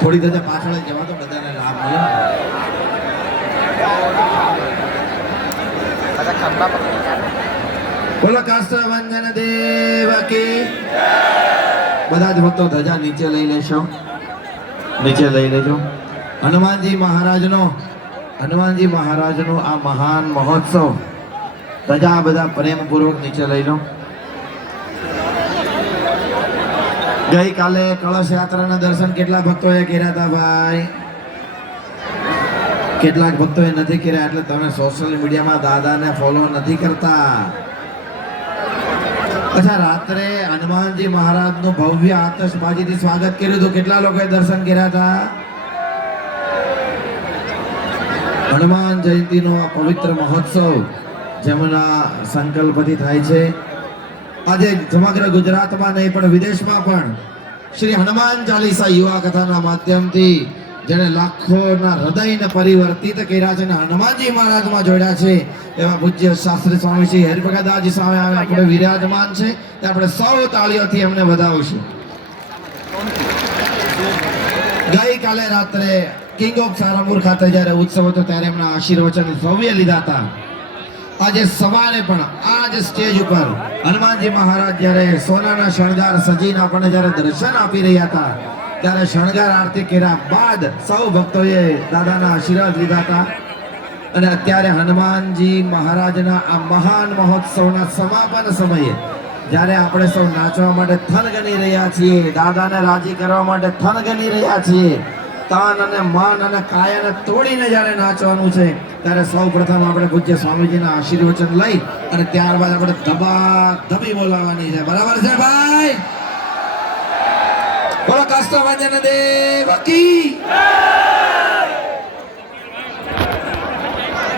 થોડી ધજા પાછળ જવા તો બધાને લાભ મળે. બોલો કાષ્ટભંજન દેવ કી. બધા જ ભક્તો ધજા નીચે લઈ લેશો, નીચે લઈ લેજો. હનુમાનજી મહારાજનો આ મહાન મહોત્સવ ધજા બધા પ્રેમપૂર્વક નીચે લઈ લો. ગઈકાલે કળશ યાત્રાના દર્શન કેટલા ભક્તોએ કર્યા હતા ભાઈ? કેટલાક ભક્તોએ નથી કર્યા એટલે તમે સોશિયલ મીડિયામાં દાદાને ફોલો નથી કરતા. અચ્છા, રાત્રે હનુમાનજી મહારાજનું ભવ્ય આતશબાજીથી સ્વાગત કર્યું હતું. કેટલા લોકોએ દર્શન કર્યા હતા? હનુમાન જયંતીનો આ પવિત્ર મહોત્સવ જેમના સંકલ્પથી થાય છે. આજે સમગ્ર ગુજરાતમાં નહીં પણ વિદેશમાં પણ શ્રી હનુમાન ચાલીસા યુવા કથાના માધ્યમથી જેને લાખોના હૃદયને પરિવર્તિત કર્યા છે અને હનુમાનજી મહારાજમાં જોડ્યા છે એવા પૂજ્ય શાસ્ત્રી સ્વામી શ્રી હરિપ્રકાશદાસજી સામે આપણે વિરાજમાન છે. આપણે સૌ તાળીઓથી એમને વધાવીશું. ગઈકાલે રાત્રે કિંગ ઓફ સારંગપુર ખાતે જ્યારે ઉત્સવ હતો ત્યારે એમના આશીર્વચન ભવ્ય લીધા હતા. આજે સવારે પણ આ જ સ્ટેજ ઉપર હનુમાનજી મહારાજ જ્યારે સોનાના શણગાર સજીને આપણને જ્યારે દર્શન આપી રહ્યા હતા ત્યારે શણગાર આરતી કર્યા બાદ સૌ ભક્તોએ દાદાના આશીર્વાદ લીધા હતા. અને અત્યારે હનુમાનજી મહારાજના આ મહાન મહોત્સવના સમાપન સમયે જ્યારે આપણે સૌ નાચવા માટે થનગની રહ્યા છીએ, દાદાને રાજી કરવા માટે થનગની રહ્યા છીએ, તન અને મન અને કાયાને તોડીને જ્યારે નાચવાનું છે ત્યારે સૌ પ્રથમ આપણે પૂજ્ય સ્વામીજીના આશીર્વચન લઈ અને ત્યારબાદ આપણે ધબી બોલાવવાની છે. બરાબર છે ભાઈ? બોલો કાષ્ટભંજન દેવ કી.